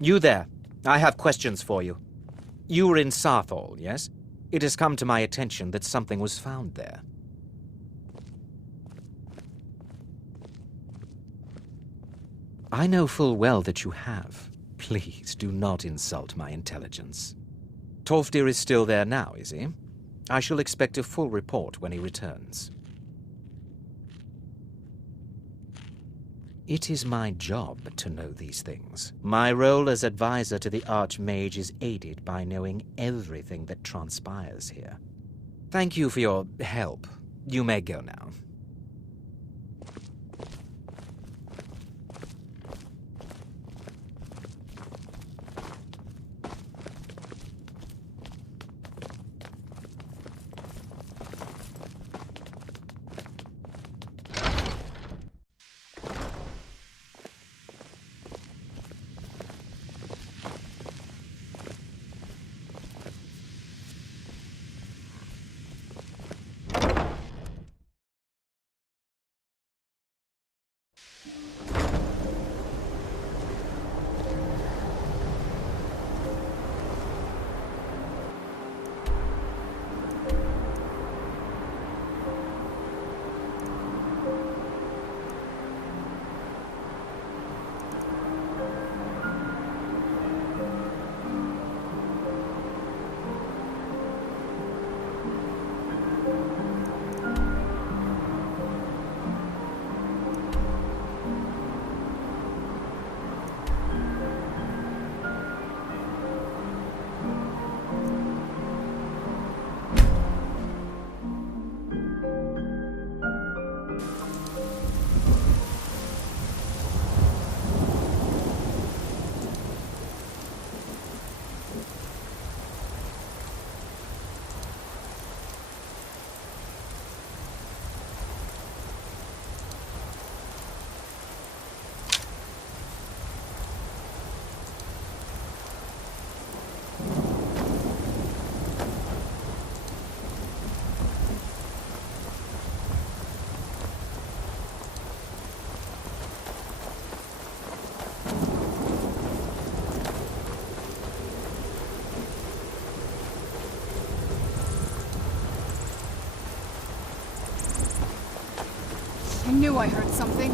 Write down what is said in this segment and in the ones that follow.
You there. I have questions for you. You were in Sarthal, yes? It has come to my attention that something was found there. I know full well that you have. Please do not insult my intelligence. Tolfdir is still there now, is he? I shall expect a full report when he returns. It is my job to know these things. My role as advisor to the Archmage is aided by knowing everything that transpires here. Thank you for your help. You may go now. I knew I heard something.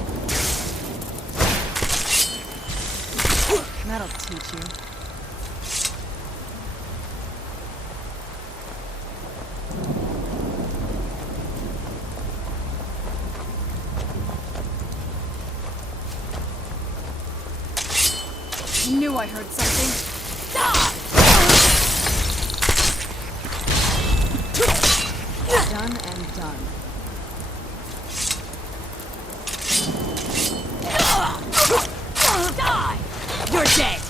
That'll teach you. I knew I heard something. Done and done. Die! You're dead!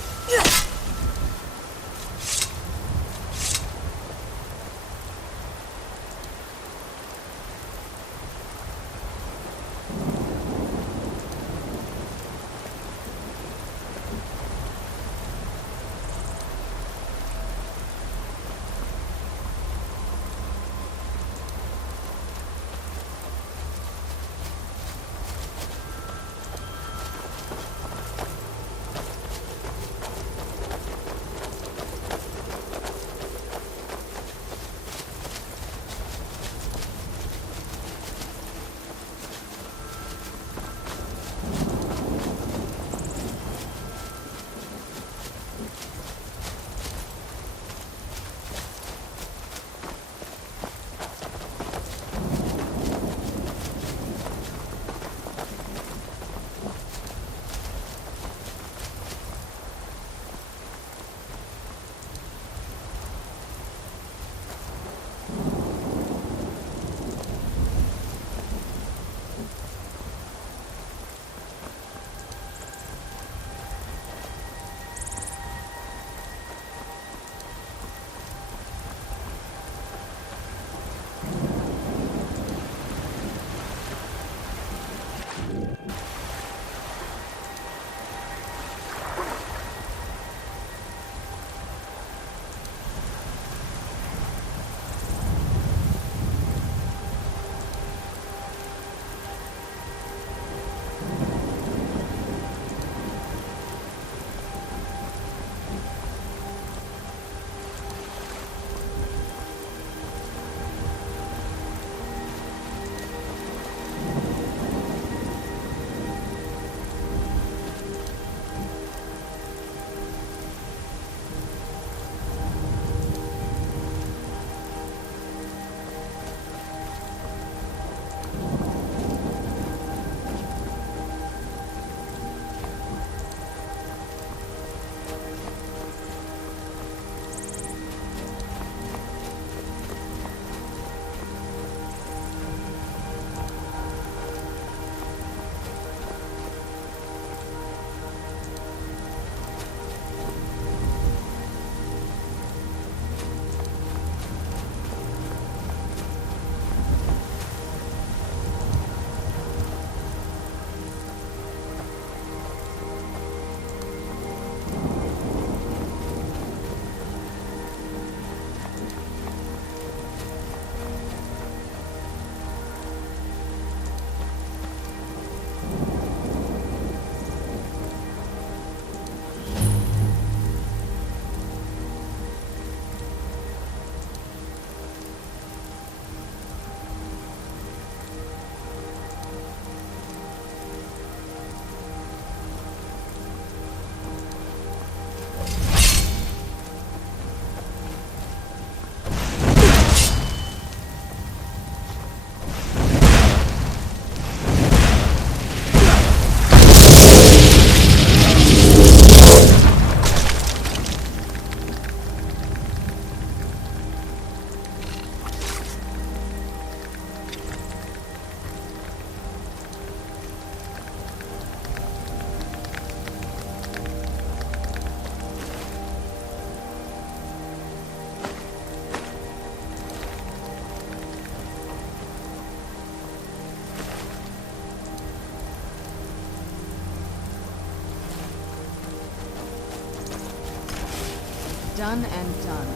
Done and done.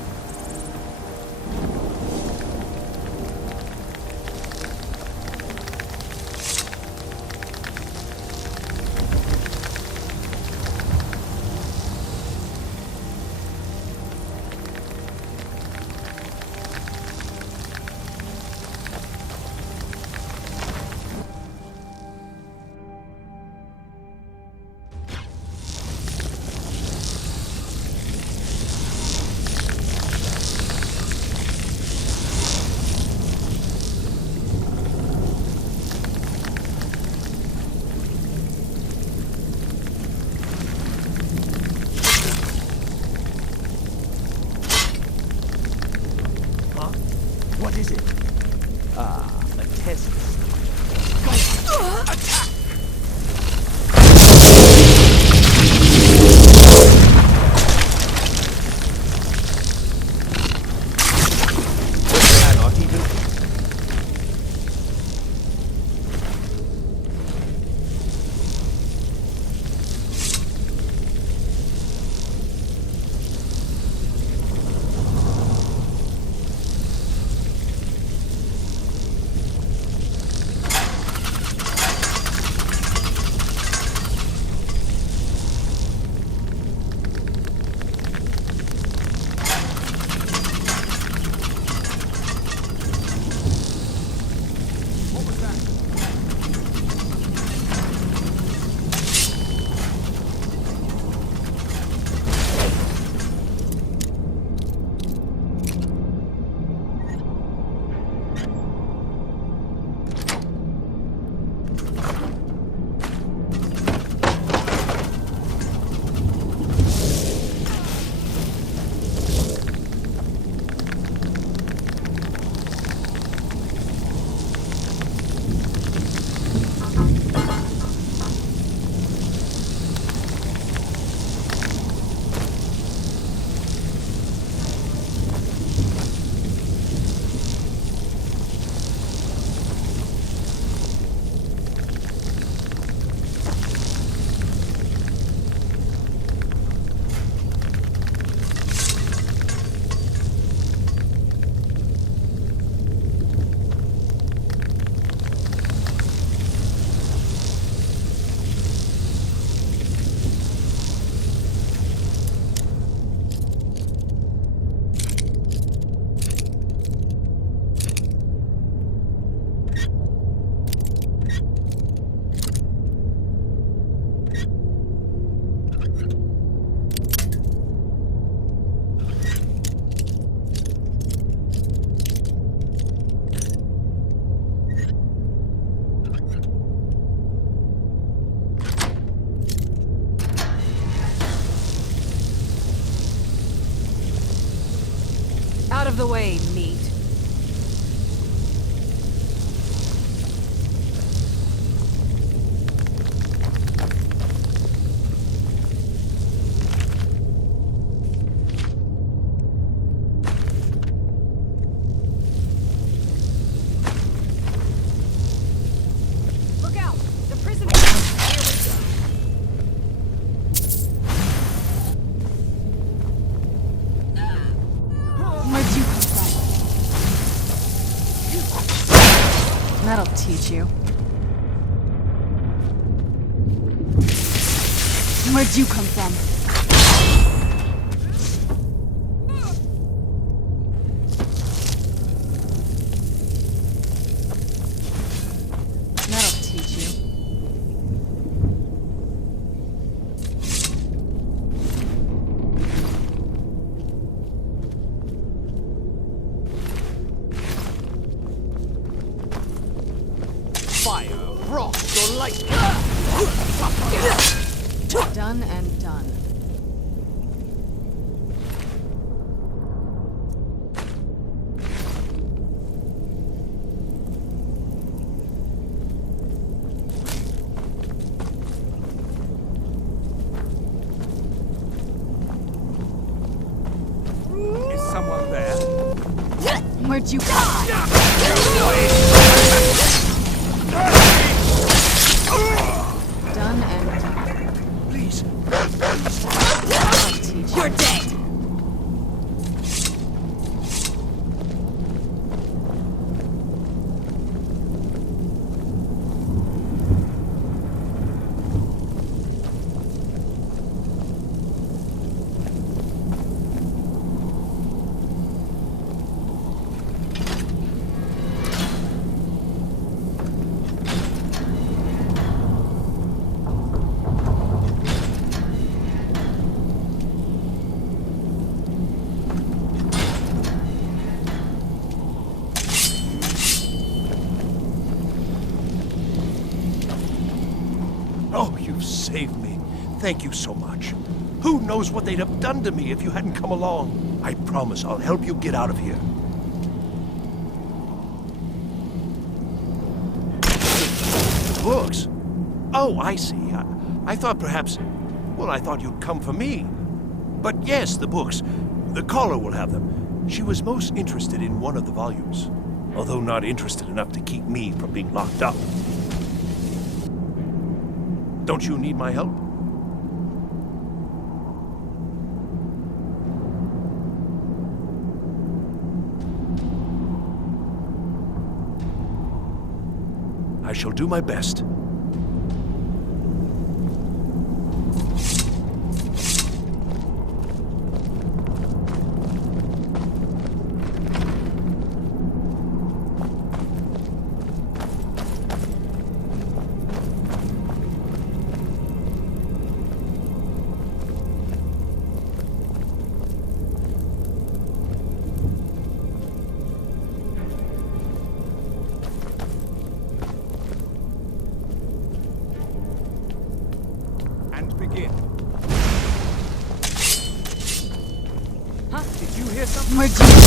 What is it? Ah, a test. Attack! Cannot even. Out of the way, meat. Look out! The prison. Here we go. Where'd you come from? That'll teach you. Where'd you come from? That'll teach you. Fire, frost, or light. Done and done. Is someone there? Where'd you Done and done. Please. I'll teach you. You're dead! You've saved me. Thank you so much. Who knows what they'd have done to me if you hadn't come along? I promise I'll help you get out of here. The books? Oh, I see. I thought perhaps... Well, I thought you'd come for me. But yes, the books. The caller will have them. She was most interested in one of the volumes, although not interested enough to keep me from being locked up. Don't you need my help? I shall do my best. Begin. Huh? Did you hear something? My God.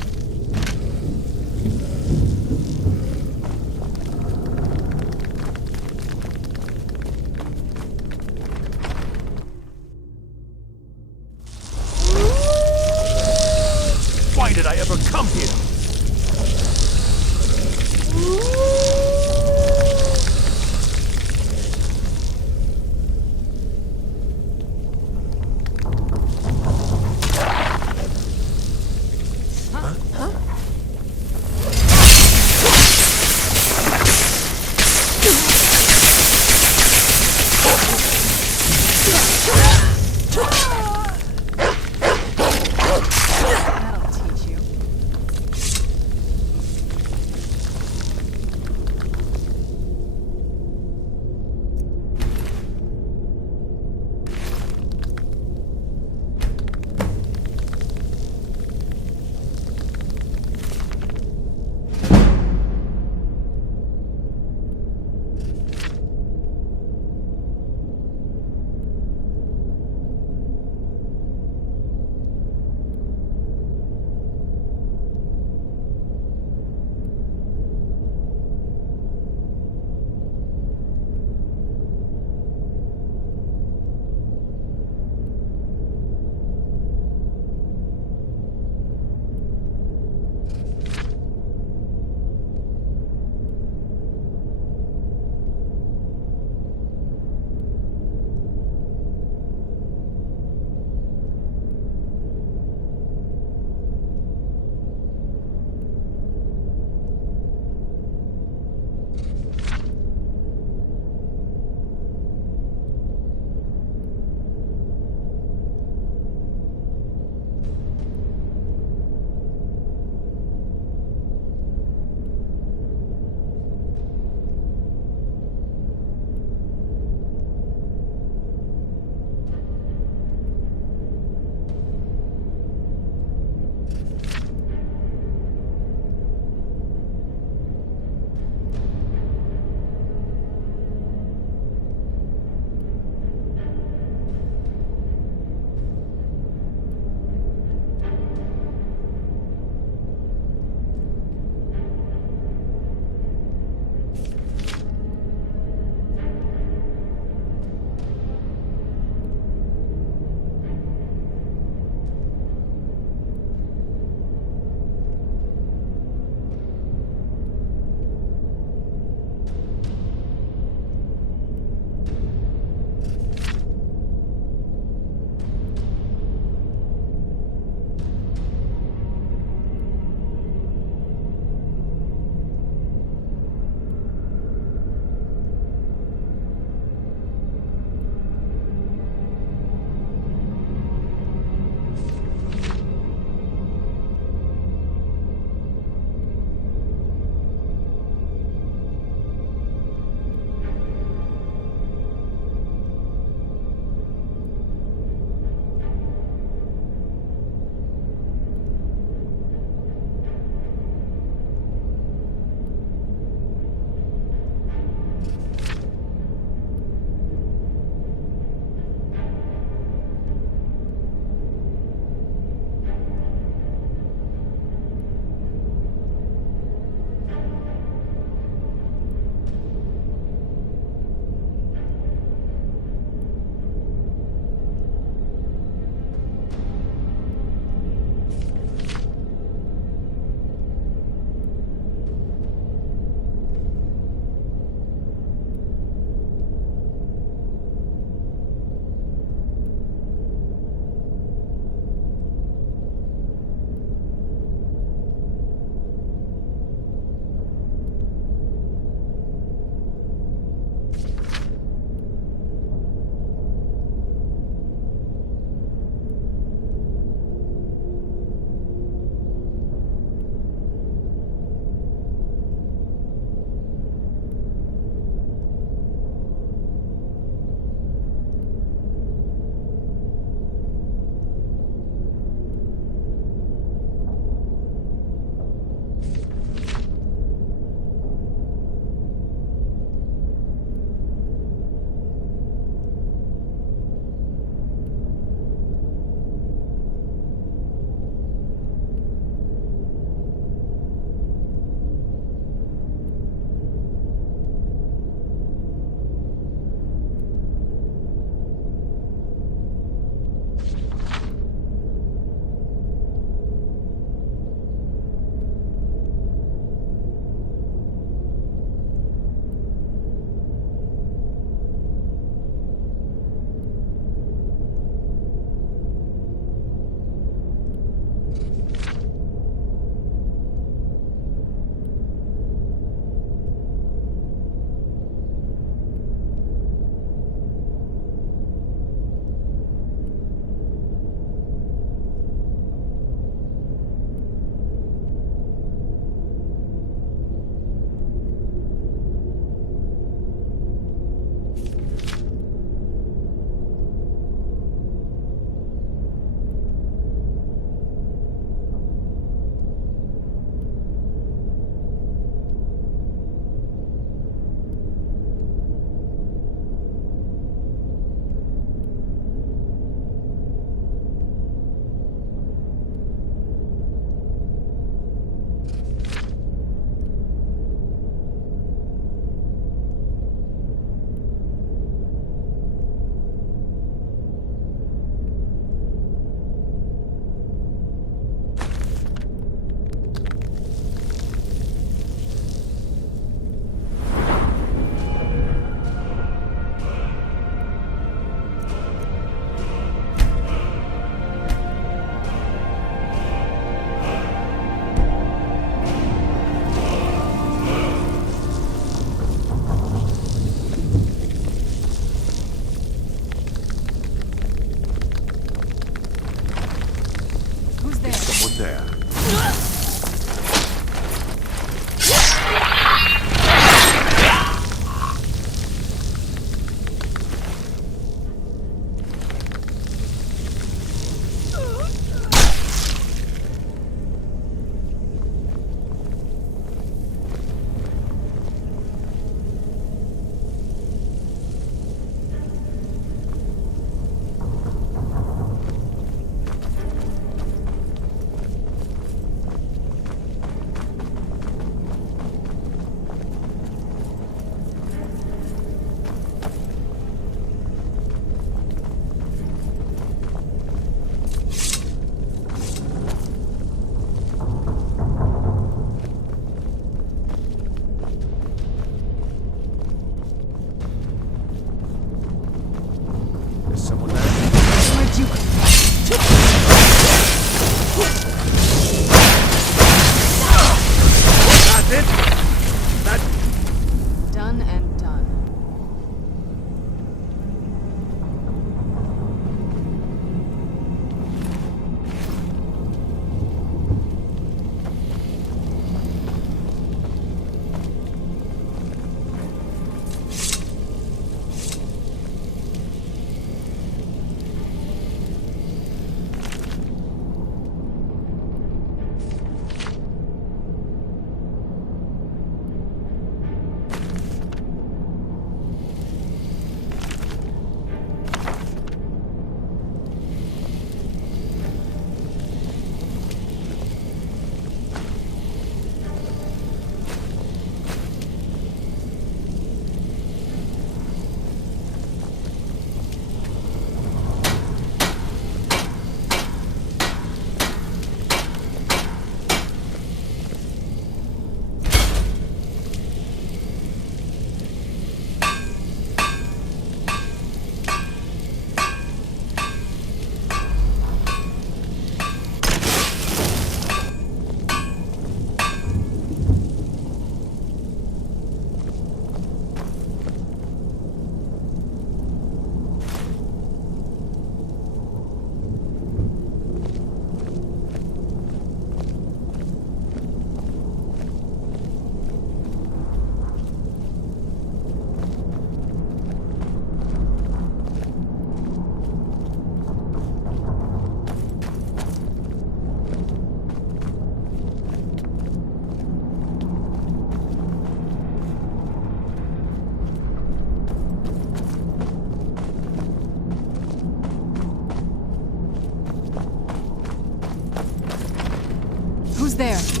there?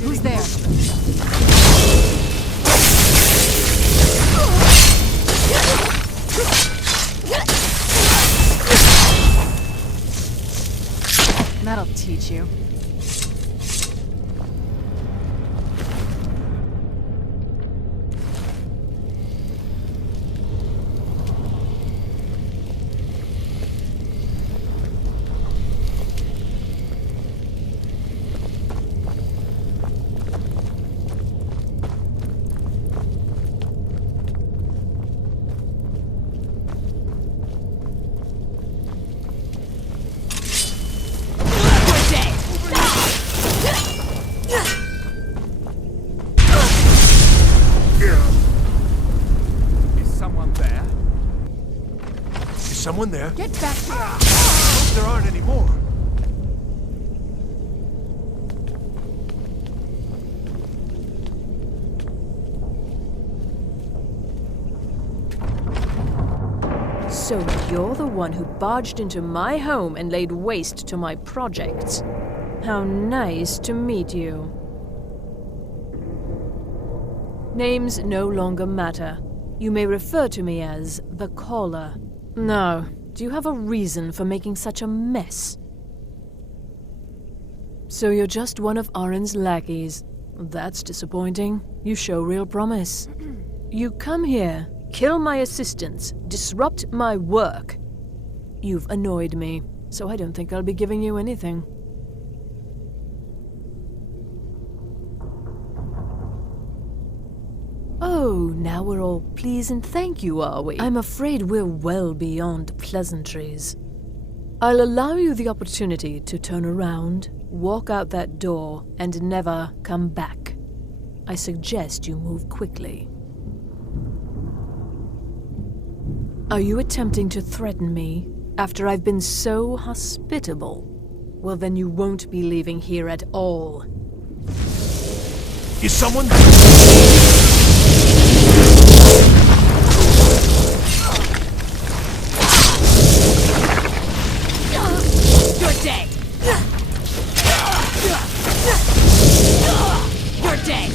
Who's there? That'll teach you. Someone there? Get back here! I hope there aren't any more. So you're the one who barged into my home and laid waste to my projects. How nice to meet you. Names no longer matter. You may refer to me as the Caller. Now, do you have a reason for making such a mess? So you're just one of Arin's lackeys. That's disappointing. You show real promise. You come here, kill my assistants, disrupt my work. You've annoyed me, so I don't think I'll be giving you anything. Oh, now we're all please and thank you, are we? I'm afraid we're well beyond pleasantries. I'll allow you the opportunity to turn around, walk out that door, and never come back. I suggest you move quickly. Are you attempting to threaten me after I've been so hospitable? Well, then you won't be leaving here at all. Is someone... You're dead! You're dead!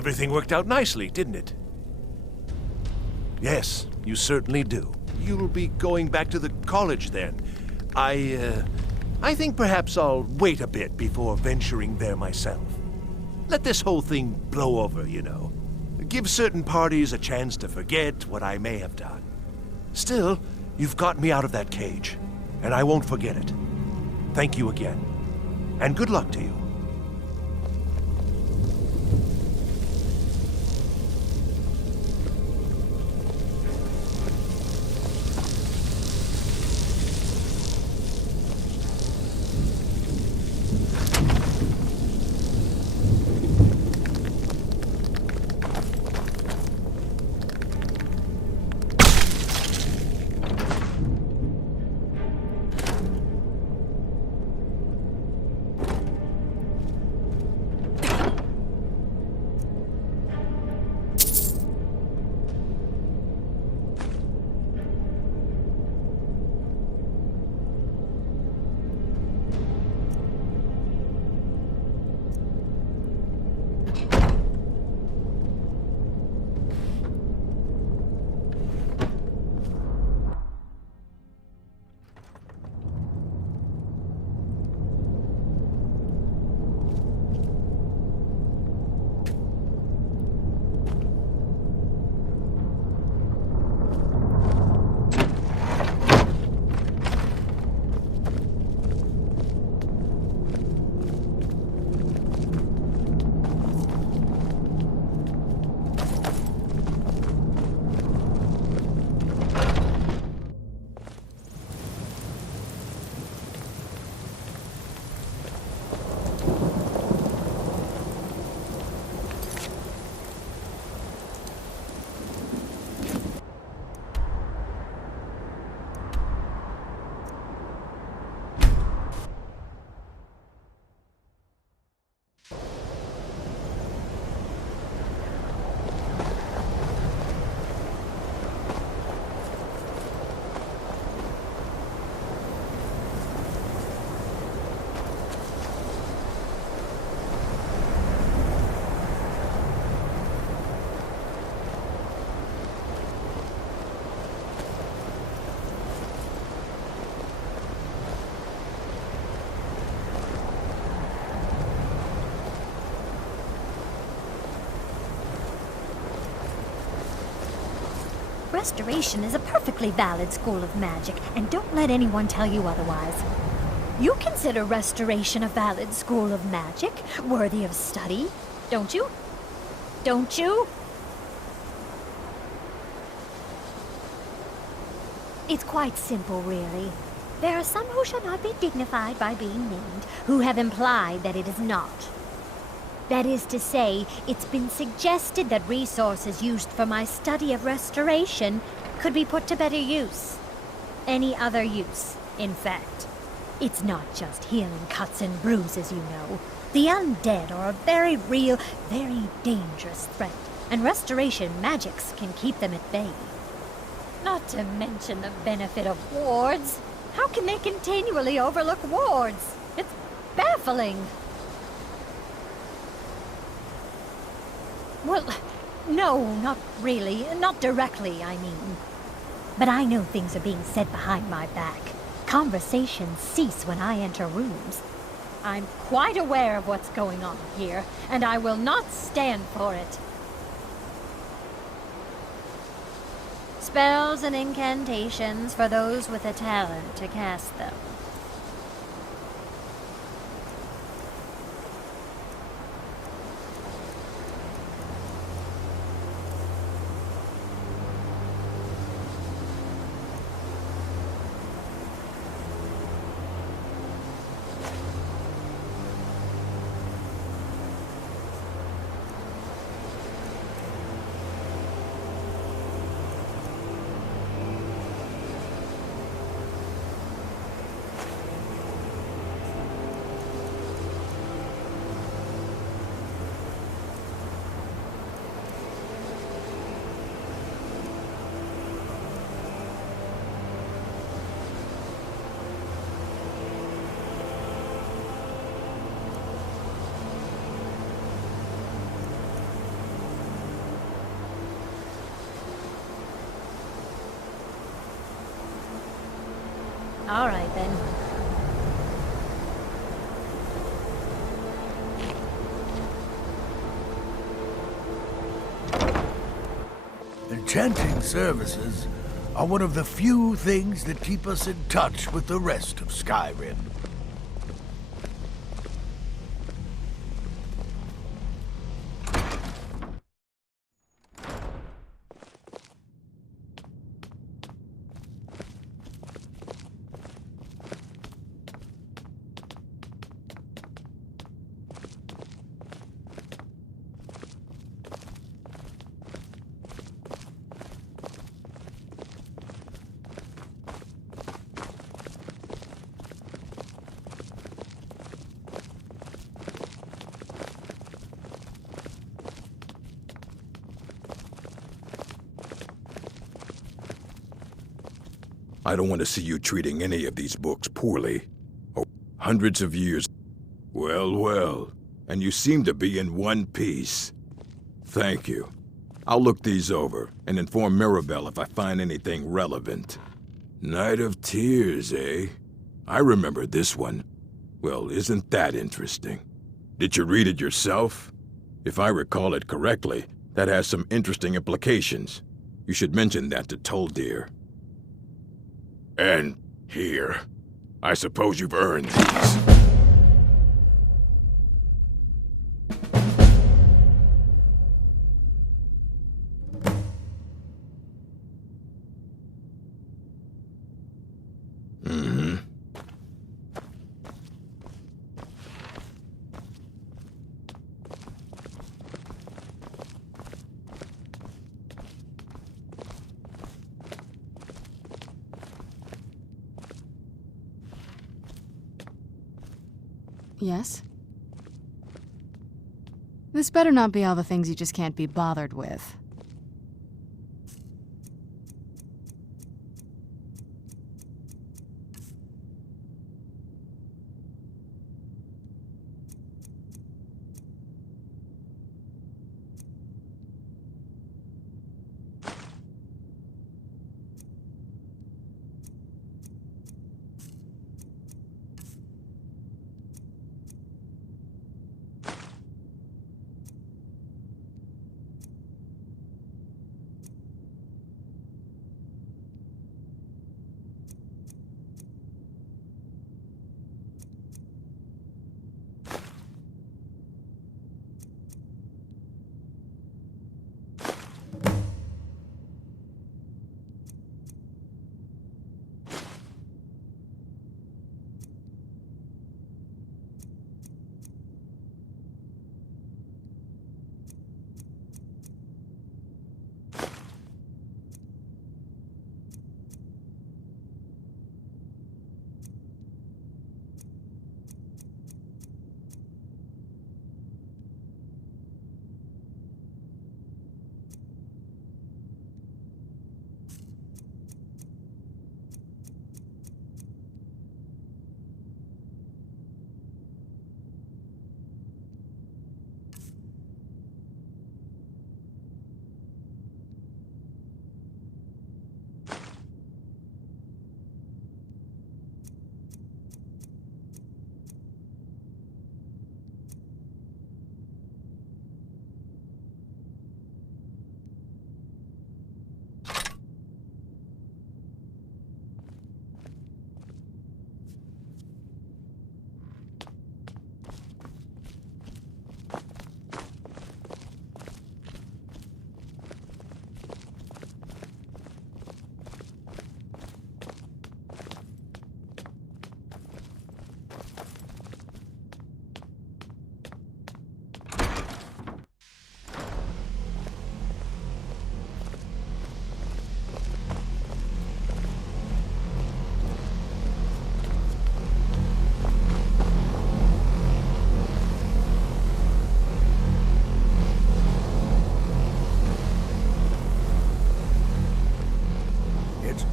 Everything worked out nicely, didn't it? Yes, you certainly do. You'll be going back to the college then. I think perhaps I'll wait a bit before venturing there myself. Let this whole thing blow over, you know. Give certain parties a chance to forget what I may have done. Still, you've got me out of that cage, and I won't forget it. Thank you again, and good luck to you. Restoration is a perfectly valid school of magic, and don't let anyone tell you otherwise. You consider Restoration a valid school of magic, worthy of study, don't you? Don't you? It's quite simple, really. There are some who shall not be dignified by being named, who have implied that it is not. That is to say, it's been suggested that resources used for my study of restoration could be put to better use. Any other use, in fact. It's not just healing cuts and bruises, you know. The undead are a very real, very dangerous threat, and restoration magics can keep them at bay. Not to mention the benefit of wards. How can they continually overlook wards? It's baffling. Well, no, not really. Not directly, I mean. But I know things are being said behind my back. Conversations cease when I enter rooms. I'm quite aware of what's going on here, and I will not stand for it. Spells and incantations for those with a talent to cast them. All right, then. Enchanting services are one of the few things that keep us in touch with the rest of Skyrim. I don't want to see you treating any of these books poorly. Oh, hundreds of years. Well, well. And you seem to be in one piece. Thank you. I'll look these over and inform Mirabelle if I find anything relevant. Night of Tears, eh? I remember this one. Well, isn't that interesting? Did you read it yourself? If I recall it correctly, that has some interesting implications. You should mention that to Toldir. And here. I suppose you've earned these. Yes? This better not be all the things you just can't be bothered with.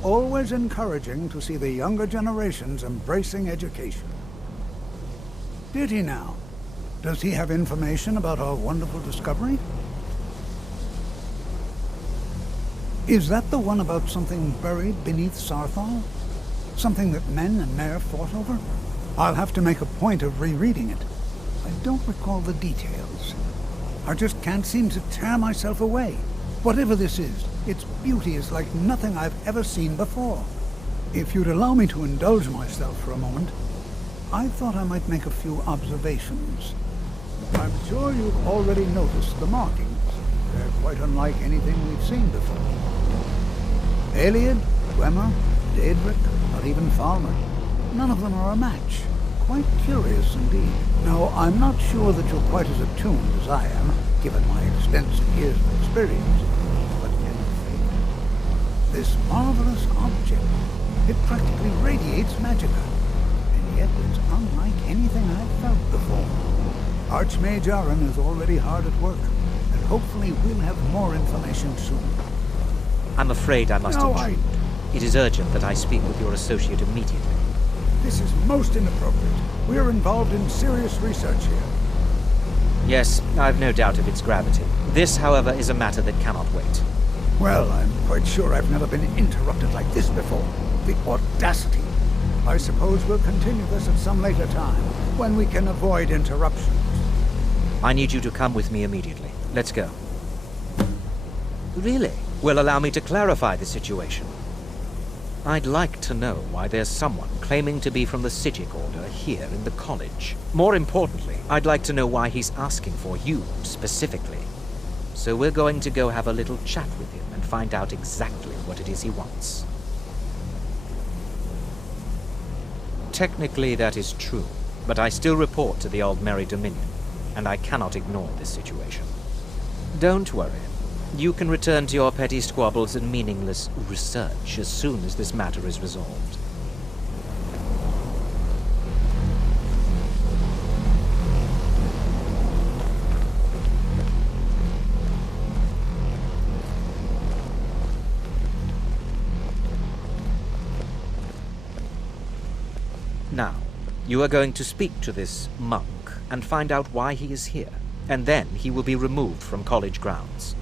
Always encouraging to see the younger generations embracing education. Did he now? Does he have information about our wonderful discovery? Is that the one about something buried beneath Sarthal? Something that men and Mare fought over? I'll have to make a point of rereading it. I don't recall the details. I just can't seem to tear myself away. Whatever this is, its beauty is like nothing I've ever seen before. If you'd allow me to indulge myself for a moment, I thought I might make a few observations. I'm sure you've already noticed the markings. They're quite unlike anything we've seen before. Iliad, Dwemer, Daedric, or even Falmer. None of them are a match. Quite curious indeed. Now, I'm not sure that you're quite as attuned as I am, given my extensive years of experience. But can you feel it? This marvelous object, it practically radiates magicka. And yet it's unlike anything I've felt before. Archmage Aaron is already hard at work, and hopefully we'll have more information soon. I'm afraid I must intrude. It is urgent that I speak with your associate immediately. This is most inappropriate. We're involved in serious research here. Yes, I've no doubt of its gravity. This, however, is a matter that cannot wait. Well, I'm quite sure I've never been interrupted like this before. The audacity. I suppose we'll continue this at some later time, when we can avoid interruptions. I need you to come with me immediately. Let's go. Really? Well, allow me to clarify the situation. I'd like to know why there's someone claiming to be from the Psijic Order here in the college. More importantly, I'd like to know why he's asking for you, specifically. So we're going to go have a little chat with him and find out exactly what it is he wants. Technically, that is true, but I still report to the Aldmeri Dominion, and I cannot ignore this situation. Don't worry. You can return to your petty squabbles and meaningless research as soon as this matter is resolved. Now, you are going to speak to this monk and find out why he is here, and then he will be removed from college grounds.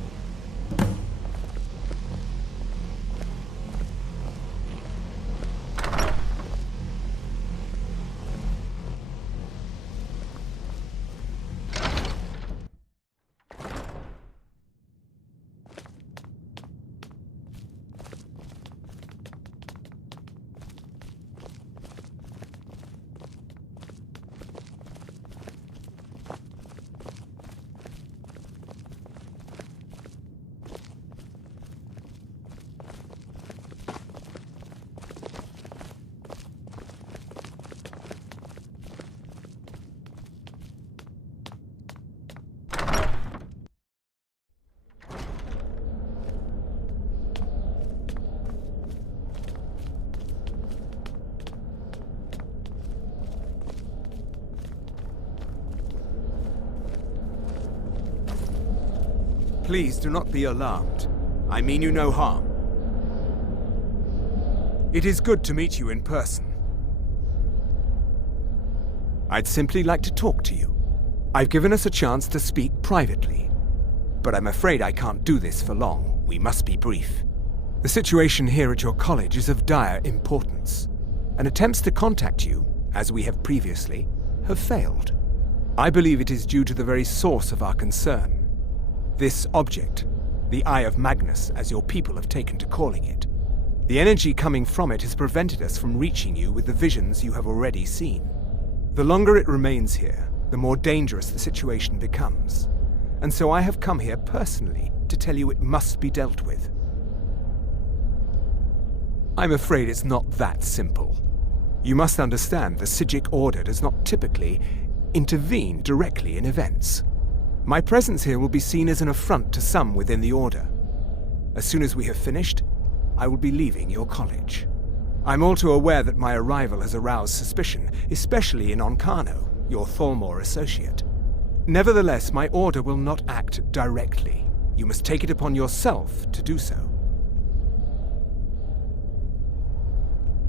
Please do not be alarmed. I mean you no harm. It is good to meet you in person. I'd simply like to talk to you. I've given us a chance to speak privately, but I'm afraid I can't do this for long. We must be brief. The situation here at your college is of dire importance, and attempts to contact you, as we have previously, have failed. I believe it is due to the very source of our concern. This object, the Eye of Magnus, as your people have taken to calling it. The energy coming from it has prevented us from reaching you with the visions you have already seen. The longer it remains here, the more dangerous the situation becomes. And so I have come here personally to tell you it must be dealt with. I'm afraid it's not that simple. You must understand the Psijic Order does not typically intervene directly in events. My presence here will be seen as an affront to some within the Order. As soon as we have finished, I will be leaving your college. I'm all too aware that my arrival has aroused suspicion, especially in Onkano, your Thalmor associate. Nevertheless, my Order will not act directly. You must take it upon yourself to do so.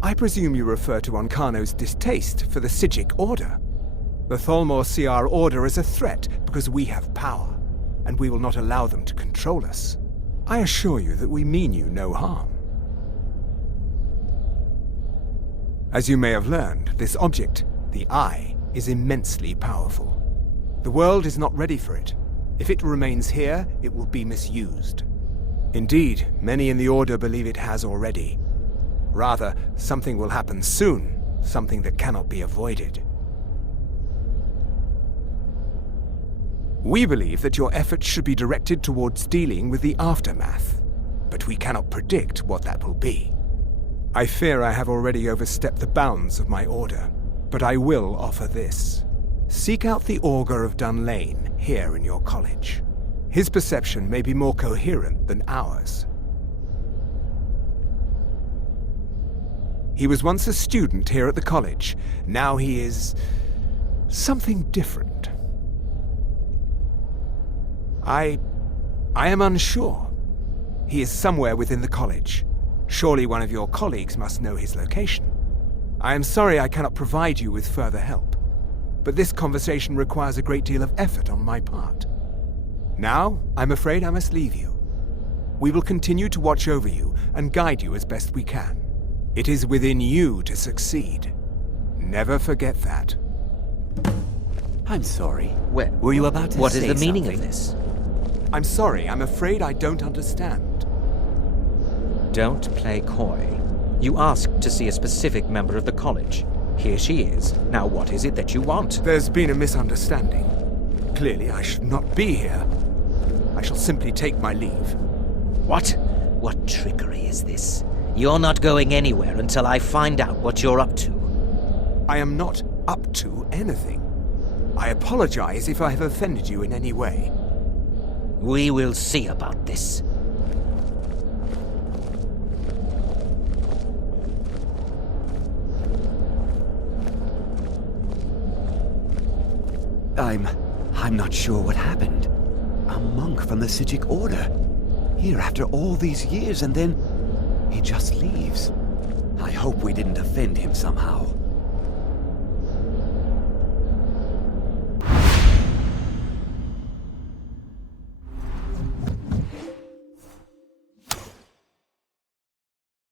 I presume you refer to Onkano's distaste for the Psijic Order. The Thalmor see our Order as a threat because we have power, and we will not allow them to control us. I assure you that we mean you no harm. As you may have learned, this object, the Eye, is immensely powerful. The world is not ready for it. If it remains here, it will be misused. Indeed, many in the Order believe it has already. Rather, something will happen soon, something that cannot be avoided. We believe that your efforts should be directed towards dealing with the aftermath, but we cannot predict what that will be. I fear I have already overstepped the bounds of my order, but I will offer this. Seek out the Augur of Dunlane here in your college. His perception may be more coherent than ours. He was once a student here at the college. Now he is something different. I am unsure. He is somewhere within the college. Surely one of your colleagues must know his location. I am sorry I cannot provide you with further help, but this conversation requires a great deal of effort on my part. Now, I'm afraid I must leave you. We will continue to watch over you and guide you as best we can. It is within you to succeed. Never forget that. I'm sorry. Well, were you about to what say is the meaning something? of this? I'm sorry, I'm afraid I don't understand. Don't play coy. You asked to see a specific member of the college. Here she is. Now what is it that you want? There's been a misunderstanding. Clearly I should not be here. I shall simply take my leave. What? What trickery is this? You're not going anywhere until I find out what you're up to. I am not up to anything. I apologize if I have offended you in any way. We will see about this. I'm not sure what happened. A monk from the Sijic Order. Here after all these years, and then he just leaves. I hope we didn't offend him somehow.